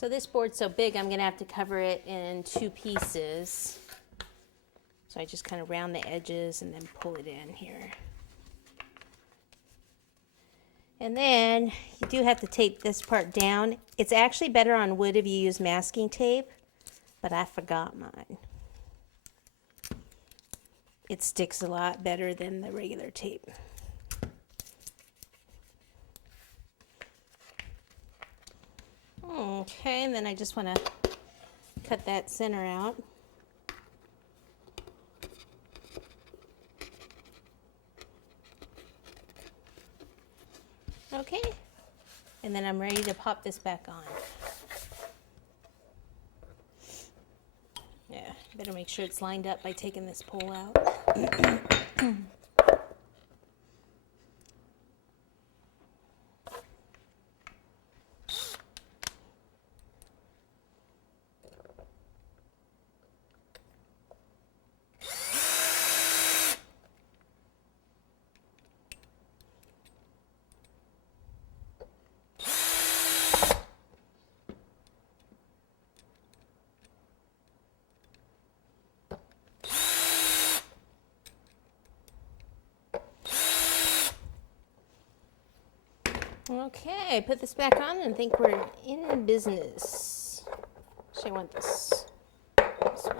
So this board's so big, I'm gonna have to cover it in 2 pieces. So I just kind of round the edges and then pull it in here. And then you do have to tape this part down. It's actually better on wood if you use masking tape, but I forgot mine. It sticks a lot better than the regular tape. Okay, and then I just want to cut that center out. Okay, and then I'm ready to pop this back on. Yeah, better make sure it's lined up by taking this pole out. Okay, put this back on and think we're in business. Actually, I want this way.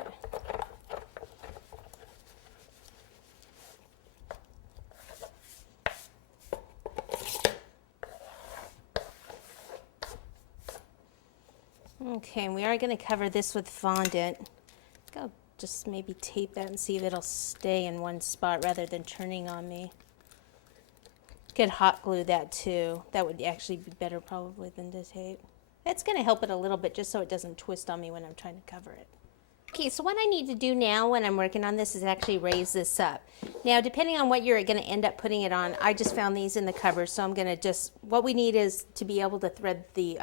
Okay, and we are going to cover this with fondant. I'll just maybe tape that and see if it'll stay in one spot rather than turning on me. Could hot glue that too. That would actually be better probably than the tape. It's going to help it a little bit just so it doesn't twist on me when I'm trying to cover it. Okay, so what I need to do now when I'm working on this is actually raise this up. Now, depending on what you're going to end up putting it on, I just found these in the cupboard, so I'm going to just, what we need is to be able to thread the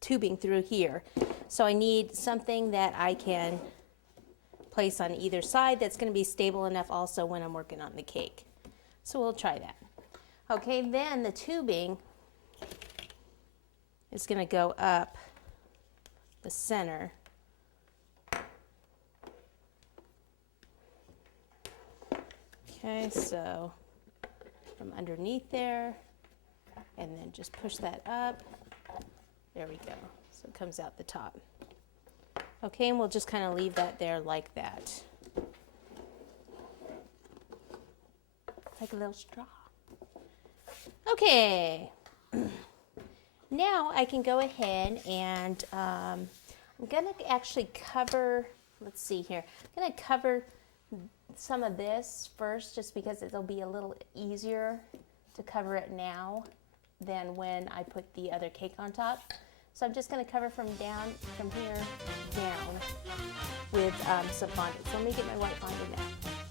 tubing through here. So I need something that I can place on either side that's going to be stable enough also when I'm working on the cake. So we'll try that. Okay, then the tubing is going to go up the center. Okay, so from underneath there, and then just push that up. There we go. So it comes out the top. Okay, and we'll just kind of leave that there like that. Like a little straw. Okay. Now I can go ahead and I'm going to actually cover, let's see here. I'm going to cover some of this first just because it'll be a little easier to cover it now than when I put the other cake on top. So I'm just going to cover from here down with some fondant. So let me get my white fondant out.